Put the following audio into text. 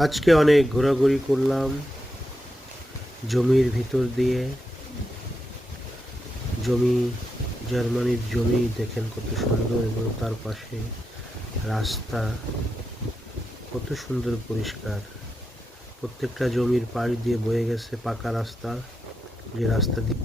আজকে অনেক ঘোরাঘুরি করলাম জমির ভিতর দিয়ে। জমি, জার্মানির জমি দেখেন কত সুন্দর, এবং তার পাশে রাস্তা কত সুন্দর পরিষ্কার। প্রত্যেকটা জমির পাশ দিয়ে বয়ে গেছে পাকা রাস্তা, যে রাস্তা দিয়ে